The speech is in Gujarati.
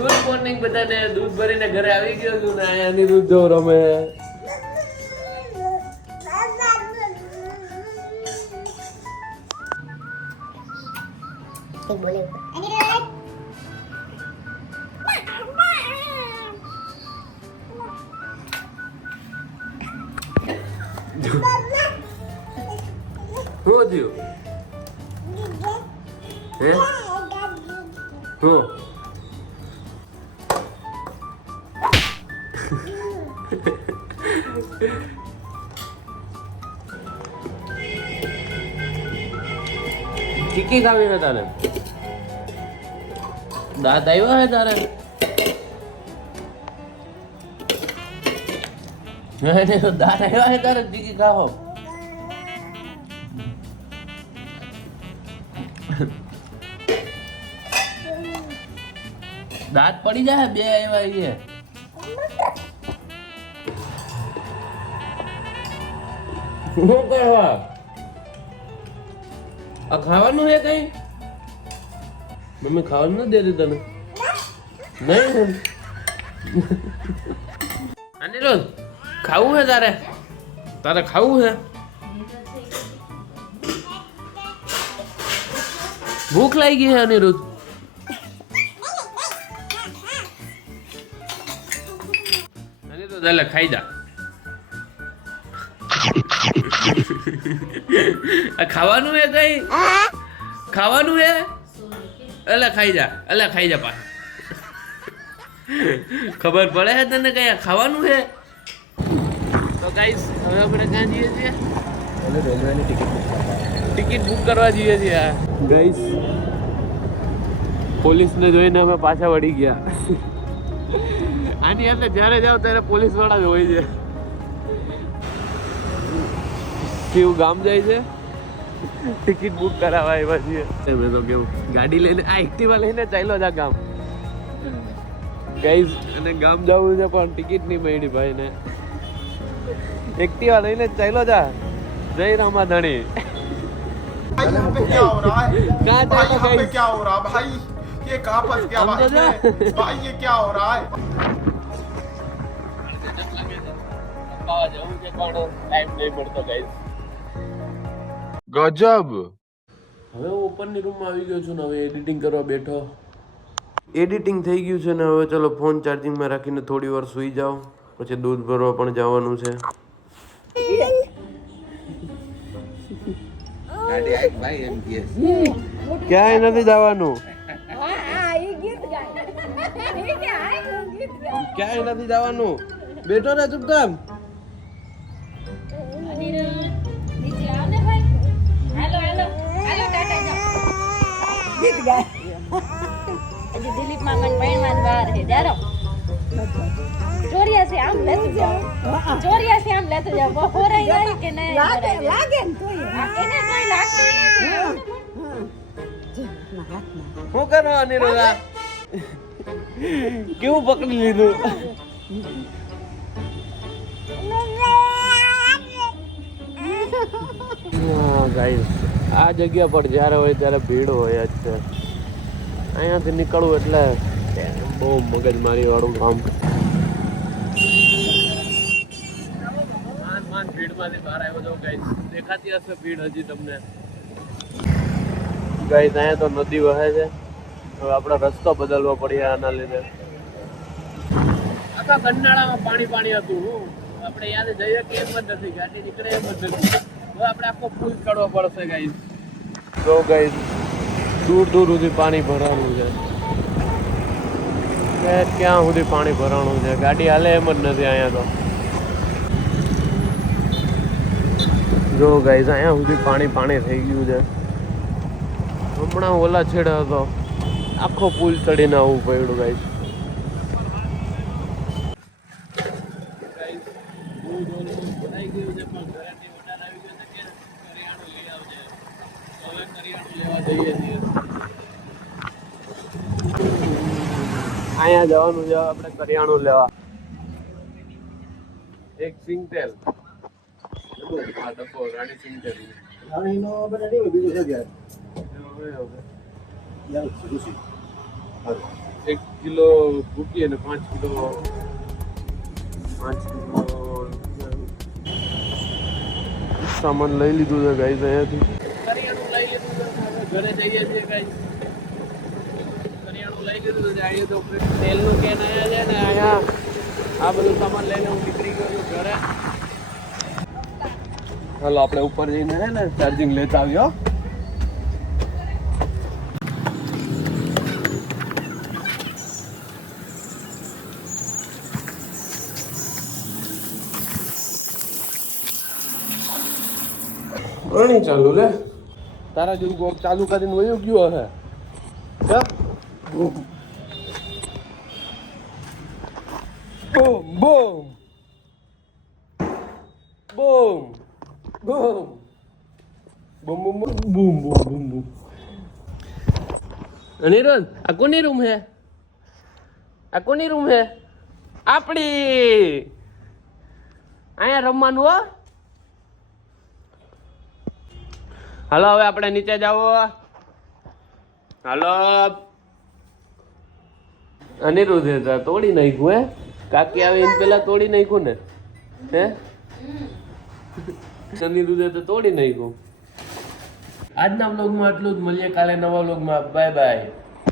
ગુડ મોર્નિંગ બધાને. દૂધ ભરીને ઘરે આવી ગયો છું ને અહીંયા અનિરુદ્ધ જો રમે. શું થયું હે? શું ચીકી ખાવી છે તારે? દાંત આવ્યા હે તારે? દાંત આવ્યા હે તારે? ચીકી ખાઓ. દાંત પડી જાય બે આવ્યા છે. શું કરવા આ ખાવાનું છે કઈ? મમ્મી ખાવાનું નથી દેતી તને? નહીં અનિરુદ્ધ ખાવું છે તારે? તારે ખાવું છે? ભૂખ લાગી ગઈ છે અનિરુદ્ધ? અનિરુદ્ધ એટલે ખાઈ જા. ખાવાનું હે કઈ? ખાવાનું હે? અલા ખાઈ જા. અલા ખાઈ જા પાછું. ખબર પડે છે તને કઈ ખાવાનું હે? તો ગાઈસ હવે આપણે ક્યાં જઈએ છીએ? રેલવેની ટિકિટ બુક કરવા જઈએ છીએ. ગાઈસ પોલીસને જોઈને અમે પાછા વળી ગયા. આની એટલે જ્યારે જાઓ ત્યારે પોલીસ વાળા જ હોય છે. કેવું ગામ જાય છે, ટિકિટ બુક કરાવવા આવ્યા છીએ. મેં તો કેવું ગાડી લઈને આ એક્ટિવા લઈને ચાલ્યો જા ગામ. ગાઈઝ અને ગામ જવું છે પણ ટિકિટ નહીં મળી ભાઈને. एक्टिवा लेने चलो जा जय रामा धनी। यहाँ पे क्या हो रहा है कहाँ भाई? चलो यहाँ पे guys? क्या हो रहा है भाई? ये कहाँ फंस गया हम तो जा। भाई ये क्या हो रहा है? ગજબ. હવે હું ઉપરની રૂમમાં આવી ગયો છું ને હવે એડિટિંગ કરવા બેઠો. એડિટિંગ થઈ ગયું છે ને હવે ચલો ફોન ચાર્જિંગમાં રાખીને થોડી વાર સૂઈ જાઓ, પછી દૂધ ભરવા પણ જવાનું છે. ક્યાંય નથી જવાનું, ક્યાંય નથી જવાનું. બેઠો ને ચૂપચાપ. દિલીપ મામા પૈણવાન વાર હે જારો ચોરિયા છે આમ લેતું જાવ, ચોરિયા છે આમ લેતું જાવ. બપોરે જાય કે નહીં લાગે લાગે ને તોય એને કોઈ લાગતું શું કરો અનિરુદ્ધા? કેવું પકડી લીધું? ગાઈસ આ જગ્યા પર જ્યારે હોય ત્યારે ભીડ હોય જ છે. અહીંયાથી નીકળવું એટલે બહુ મગજમારી વાળું કામ. ભીડમાંથી બહાર આવ્યો તો ગાઈસ દેખાતી હશે ભીડ હજી તમને. ગાઈસ અહીંયા તો નદી વહે છે. હવે આપણે રસ્તો બદલવો પડ્યો આના લીધે. આખા કંડાળામાં પાણી પાણી હતું. આપણે યાદ જઈએ કે એમ જ નથી, ગાડી નીકળે એમ જ નથી. હવે આપણે આખો પુલ ચડવો પડશે ગાઈસ. તો ગાઈસ દૂર દૂર સુધી પાણી ભરાણું છે. ક્યાં સુધી પાણી ભરાણું છે, ગાડી હાલે એમ જ નથી અહીંયા તો. જો ગાઈસ અહીંયા સુધી પાણી પાણી થઈ ગયું છે. હમણાં ઓલા છેડે હતો, આખો પુલ ચડીને આવવું પડ્યું ગાઈસ. અહીંયા જવાનું છે આપણે કરિયાણું લેવા. એક સિંગતેલ આ ડબ્બો રાણી સિંગતેલ. રાણીનો બધા નહીં બીજું છે ક્યારે? હવે યાર ખુશી. 1 કિલો ભૂકી અને 5 કિલો સામાન લઈ લીધું છે ગાઈઝ અહીંયાથી. કરિયાણું લઈ લીધું છે, હવે ઘરે જઈએ છીએ ગાઈઝ. કરિયાણું લઈ લીધું છે. અહીંયા તો તેલનું કેન અહીંયા છે ને અહીંયા આ બધું સામાન લઈને હું નીકળી ગયો છું ઘરે. હાલો આપણે ઉપર જઈને હે ને ચાર્જિંગ લેતા આવ્યો. પાણી ચાલુ રે તારા જેવું કોક ચાલુ કરીને વયો ગયો હે બૂમ બૂમ બૂમ બૂમ બૂમ બૂમ બૂમ બૂમ બૂમ. અનિરુદ્ધ આ કોની રૂમ હે? આ કોની રૂમ હે? આપણી. અહીંયા રમવાનું હો. હાલો હવે આપણે નીચે જાવો. હાલો અનિરુદ્ધ તોડી નાખ્યું હે? કાકી આવે એને પેલા તોડી નાખ્યું ને હે? અનિરુદ્ધે તો તોડી નાખ્યું. આજના વ્લોગમાં આટલું જ. મળીએ કાલે નવા વ્લોગમાં. Bye bye.